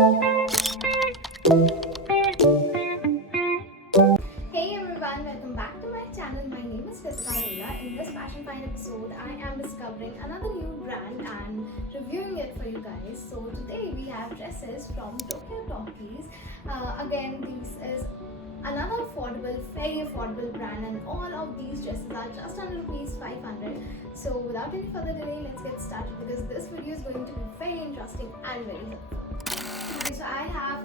Hey everyone, welcome back to my channel. My name is Kritika Rilla. In this Fashion Find episode, I am discovering another new brand and reviewing it for you guys. So today we have dresses from Tokyo Talkies. Again, this is another very affordable brand, and all of these dresses are just under rupees 500. So without any further delay, let's get started because this video is going to be very interesting and very helpful. Okay, so I have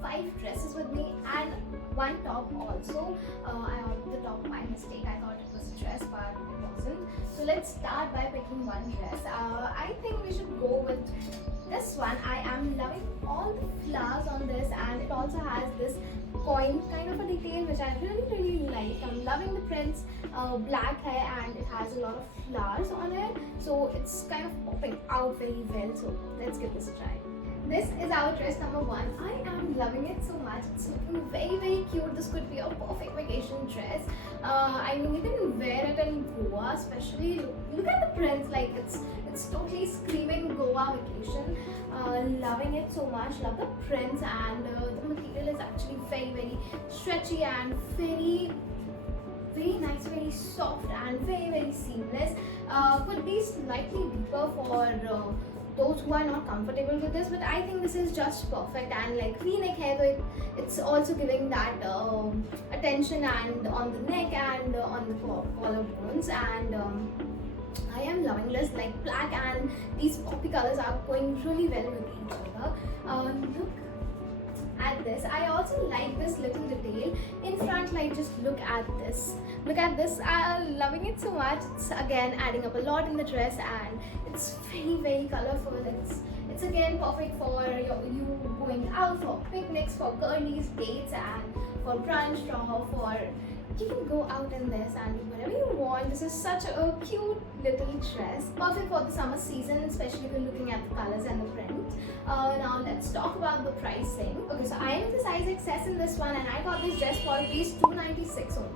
5 dresses with me and one top also. I ordered the top by mistake. I thought it was a dress, but it wasn't. So let's start by picking one dress. I think we should go with this one. I am loving all the flowers on this, and it also has this coin kind of a detail which I really like. I'm loving the prints, black hair, and it has a lot of flowers on it, so it's kind of popping out very well. So let's give this a try. This is our dress number 1. I am loving it so much. It's looking very cute. This could be a perfect vacation dress. I mean, you can wear it in Goa, especially. Look at the prints. Like it's totally screaming Goa vacation. Loving it so much. Love the prints, and the material is actually very stretchy and very nice, very soft, and very seamless. Could be slightly deeper for those who are not comfortable with this, but I think this is just perfect. And like V-neck hair, so it's also giving that attention and on the neck and on the collarbones, and I am loving this. Like black and these poppy colors are going really well with each other. Look at this. I also like this little detail in front. Like, just look at this. I'm loving it so much. It's again adding up a lot in the dress, and it's very colorful. It's again perfect for you going out for picnics, for girlies, dates, and for brunch, for you can go out in this and do whatever you want. This is such a cute little dress, perfect for the summer season, especially if you're looking at the colors and the print. Now let's talk about the pricing. Okay, so I am in the size XS in this one, and I got this dress for rupees 296 only.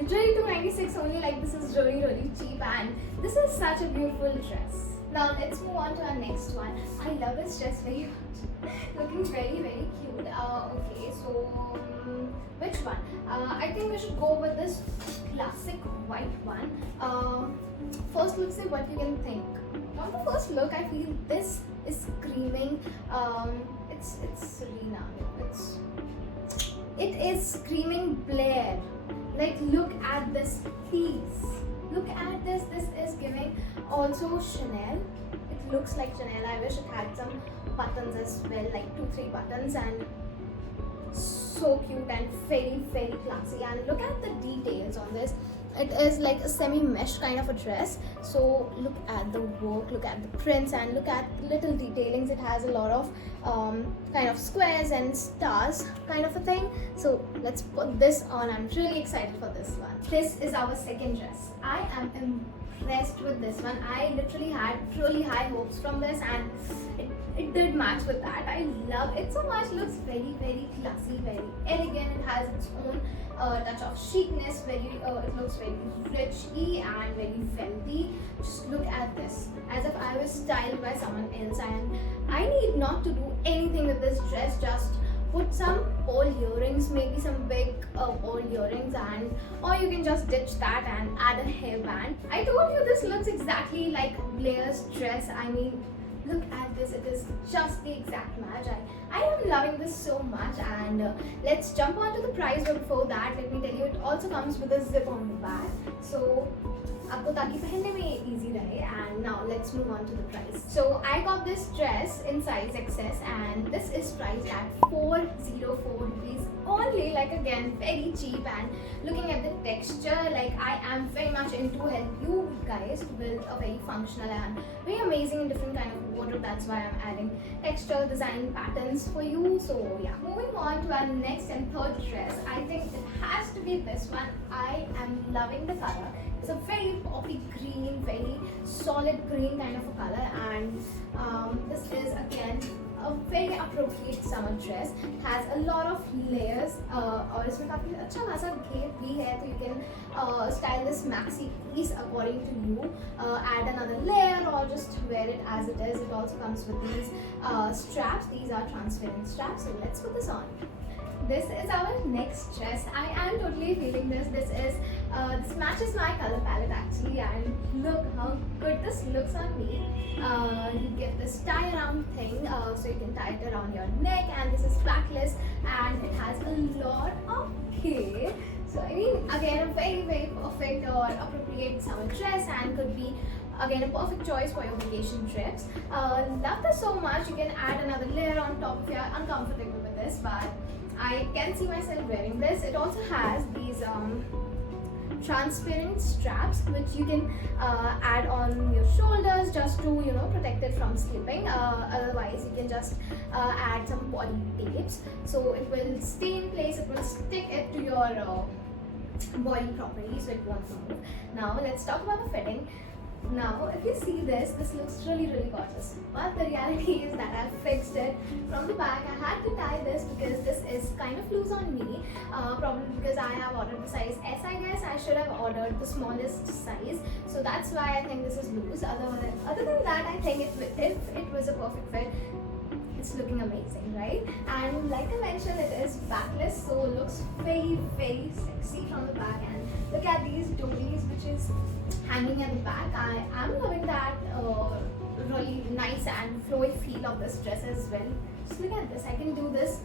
Literally 296 only. Like, this is really cheap, and this is such a beautiful dress. Now let's move on to our next one. I love this dress very much. Looking very cute. Okay, so which one? I think we should go with this classic white one. First look, say what you can think. On the first look, I feel this is screaming. It's Serena. It is screaming Blair. Like, look at this piece. Look at this. This is giving also Chanel. It looks like Chanel. I wish it had some buttons as well, like 2-3 buttons, and so cute and very classy. And look at the details on this. It is like a semi-mesh kind of a dress. So look at the work, look at the prints, and look at little detailings. It has a lot of kind of squares and stars kind of a thing. So let's put this on. I'm really excited for this one. This is our second dress. I am impressed with this one. I literally had really high hopes from this, and it did match with that. I love it so much. Looks very classy, very elegant. It has its own touch of chicness. It looks very rich and very wealthy. Just look at this, as if I was styled by someone else, and I need not to do anything with this dress. Just put some pearl earrings, maybe some big pearl earrings, or you can just ditch that and add a hairband. I told you this looks exactly like Blair's dress. I mean, look at this. It is just the exact match. I am loving this so much. And let's jump on to the price. But before that, let me tell you, it also comes with a zip on the back, so आपको ताकि पहनने में easy रहे. And now let's move on to the price. So I got this dress in size XS, and this is priced at 404 rupees only. Like, again, very cheap. And looking at the texture, like, I am very much into help you guys to build a very functional and very amazing and different kind of wardrobe. That's why I'm adding texture, design, patterns for you. So yeah, moving on to our next and third dress. I think it has to be this one. I am loving the color. It's a very poppy green, very solid green kind of a color, and this is again a very appropriate summer dress. Has a lot of layers और इसमें काफ़ी अच्छा खासा घेर भी है, तो you can style this maxi piece according to you. Add another layer or just wear it as it is. It also comes with these straps. These are transparent straps. So let's put this on. This is our next dress. I am totally feeling this. This matches my color palette actually, and look how good this looks on me. You get this tie around thing, so you can tie it around your neck, and this is backless, and it has a lot of hair. So I mean, again, a very perfect or appropriate summer dress, and could be again a perfect choice for your vacation trips. Love this so much. You can add another layer on top if you are uncomfortable with this, but I can see myself wearing this. It also has these transparent straps which you can add on your shoulders just to protect it from slipping. Otherwise you can just add some body tapes, so it will stay in place. It will stick it to your body properly, so it won't move. Now let's talk about the fitting. Now if you see this looks really gorgeous, but the reality is that I fixed it from the back. I had to tie this because this is kind of loose on me, probably because I have ordered the size S. I guess I should have ordered the smallest size, so that's why I think this is loose. Other than that, I think if it was a perfect fit, it's looking amazing, right? And like I mentioned, it is backless, so it looks very sexy from the back. And look at these doilies which is hanging at the back. I am loving that really nice and flowy feel of this dress as well. Just look at this. I can do this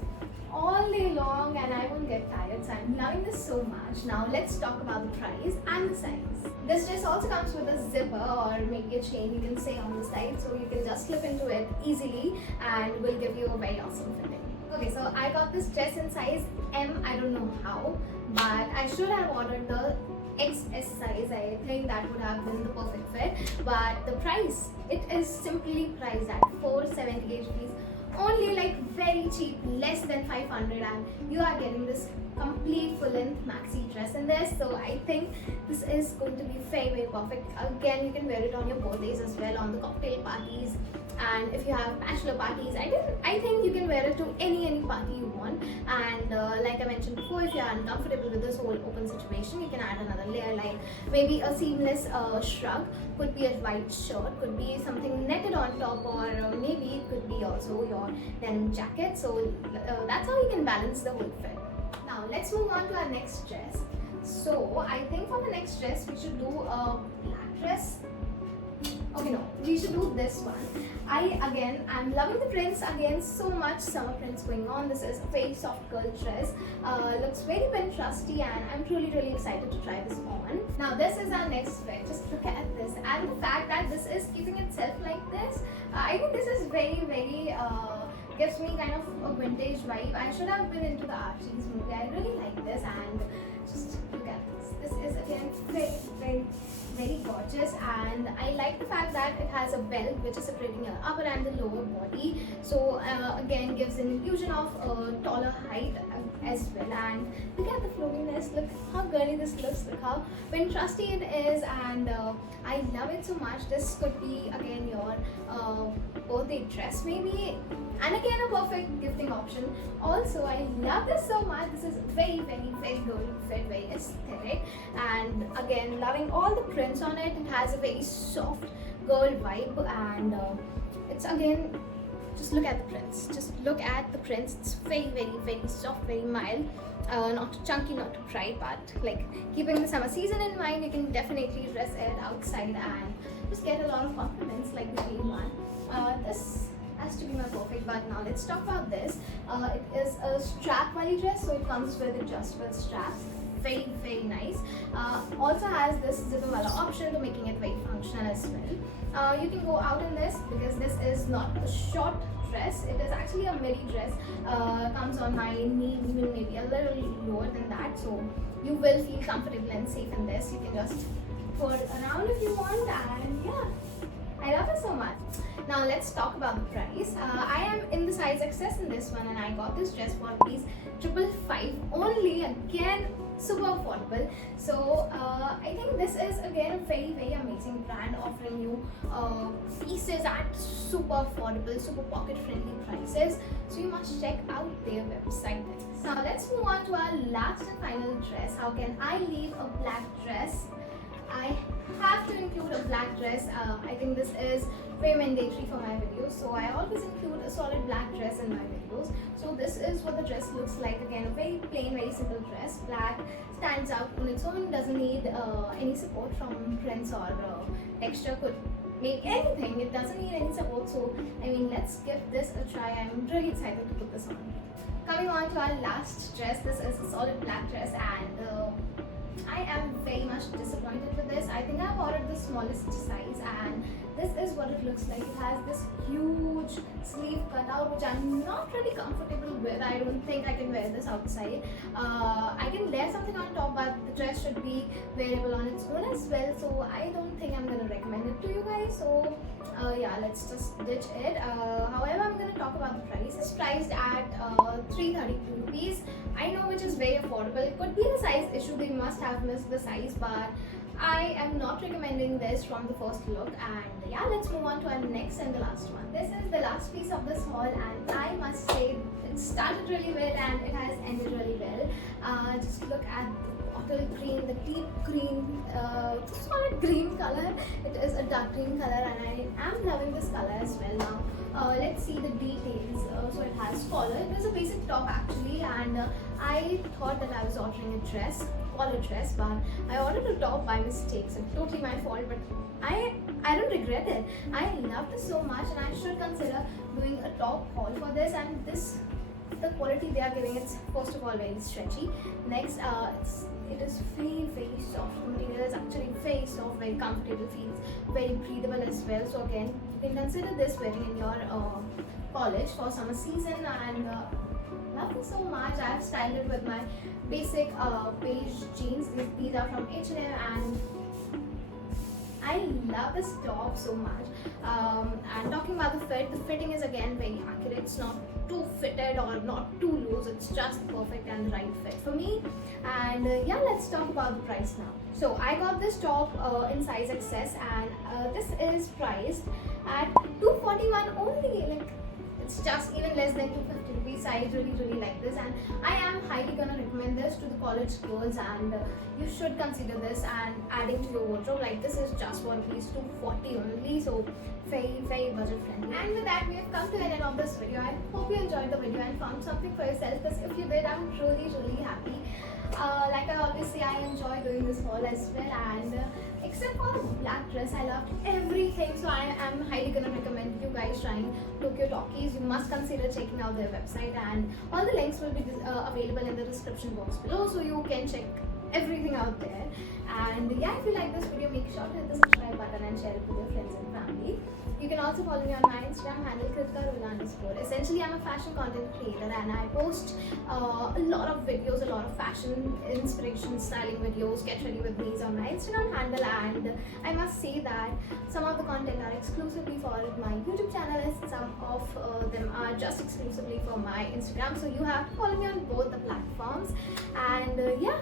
all day long and I won't get tired, so I'm loving this so much. Now let's talk about the price and the size. This dress also comes with a zipper or maybe a chain, you can say, on the side, so you can just slip into it easily and will give you a very awesome fitting. Okay, so I got this dress in size M. I don't know how, but I should have ordered the XS size. I think that would have been the perfect fit, but the price, it is simply priced at 478 rupees. Only like very cheap, less than 500, and you are getting this complete full length maxi dress in this. So I think this is going to be very perfect. Again, you can wear it on your birthdays as well, on the cocktail parties, and if you have bachelor parties, I think you can wear it to any party you want. And like I mentioned before, if you are uncomfortable with this whole open situation, you can add another layer, like maybe a seamless shrug, could be a white shirt, could be something netted on top, or maybe it could be also your denim jacket. So that's how you can balance the whole fit. Now let's move on to our next dress. So I think for the next dress we should do a black dress. Okay, no, we should do this one. I'm loving the prints again so much. Summer prints going on. This is a very soft girl dress. Looks very Pinteresty, and I'm really excited to try this on. Now this is our next fit. Just look at this, and the fact that this is keeping itself like this. I think this is very gives me kind of a vintage vibe. I should have been into the Archie's movie. I really like this, and just look at this. This is again very gorgeous, and I like the fact that it has a belt which is separating your upper and the lower body. So again, gives an illusion of taller height as well. And look at the flowiness. Look how girly this looks. Look how Pinteresty it is, and I love it so much. This could be again your birthday dress maybe, and again a perfect gifting option. Also, I love this so much. This is very good fit, very aesthetic, and again loving all the prints on it. It has a very soft girl vibe, and it's again, just look at the prints. Just look at the prints. It's very soft, very mild. Not too chunky, not too bright, but like keeping the summer season in mind, you can definitely dress it outside and just get a lot of compliments like the green one. This has to be my perfect, but now let's talk about this. It is a strap wali dress, so it comes with adjustable straps. Very nice. Also has this zipper wala option to making it very functional as well. You can go out in this because this is not a short dress. It is actually a midi dress. Comes on my knee, even maybe a little lower than that. So you will feel comfortable and safe in this. You can just pull around if you want, and yeah, I love it so much. Now let's talk about the price. I am in the size XS in this one, and I got this dress for rupees 555 only. Again, super affordable. So I think this is again a very amazing brand, offering you pieces at super affordable, super pocket friendly prices. so you must check out their website. Now let's move on to our last and final dress. How can I leave a black dress? I have to include a black dress. I think this is very mandatory for my videos, so I always include a solid black dress in my videos. So this is what the dress looks like. Again, a very plain, very simple dress. Black stands out on its own, doesn't need any support from prints or texture. Could make anything, it doesn't need any support. So I mean, let's give this a try. I'm really excited to put this on. Coming on to our last dress, this is a solid black dress, and I am very much disappointed with this. I think I've ordered the smallest size, and this is what it looks like. It has this huge sleeve cutout, which I'm not really comfortable with. I don't think I can wear this outside. I can layer something on top, but the dress should be wearable on its own as well. So I don't think I'm going to recommend it to you guys. So yeah, let's just ditch it. However, I'm going to talk about the price. It's priced at 332 rupees. I know, which is very affordable. It could be the size issue. They must have missed the size, but I am not recommending this from the first look. And yeah, let's move on to our next and the last one. This is the last piece of this haul, and I must say it started really well and it has ended really well. Just look at the bottle green, the deep green, solid green color. It is a dark green color, and I am loving this color as well. Now let's see the details. So it has collar. It is a basic top actually, and I thought that I was ordering a dress, collar dress, but I ordered a top by mistake. So totally my fault, but I don't regret it. I loved it so much, and I should consider doing a top haul for this. And this, the quality they are giving, it's first of all very stretchy. Next, it is very soft. The material is actually very soft, very comfortable, feels very breathable as well. So again, you can consider this wearing in your college for summer season, and love it so much. I have styled it with my basic beige jeans. These are from H&M, and I love this top so much. And talking about the fit, the fitting is again very accurate. It's not too fitted or not too loose. It's just perfect and the right fit for me. And yeah, let's talk about the price now. So I got this top in size XS, and this is priced at 241 only. Like, it's just even less than 250 rupees. I really like this, and I am highly gonna recommend this to the college girls, and you should consider this and adding to your wardrobe. Like, this is just for at least 240 only, so very budget friendly. And with that, we have come to the end of this video. I hope you enjoyed the video and found something for yourself, because if you did, I'm really happy. Like I always say, I enjoy doing this haul as well, and except for the black dress, I loved everything. So I am highly gonna recommend you guys trying Tokyo Talkies. You must consider checking out their website, and all the links will be available in the description box below, so you can check everything out there. And yeah, if you like this video, make sure to hit the subscribe button and share it with your friends and family. You can also follow me on my Instagram handle _. Essentially, I'm a fashion content creator, and I post a lot of videos, a lot of fashion inspiration, styling videos. Get ready with me on my Instagram handle, and I must say that some of the content are exclusively for my YouTube channel, and some of them are just exclusively for my Instagram. So you have to follow me on both the platforms. And yeah,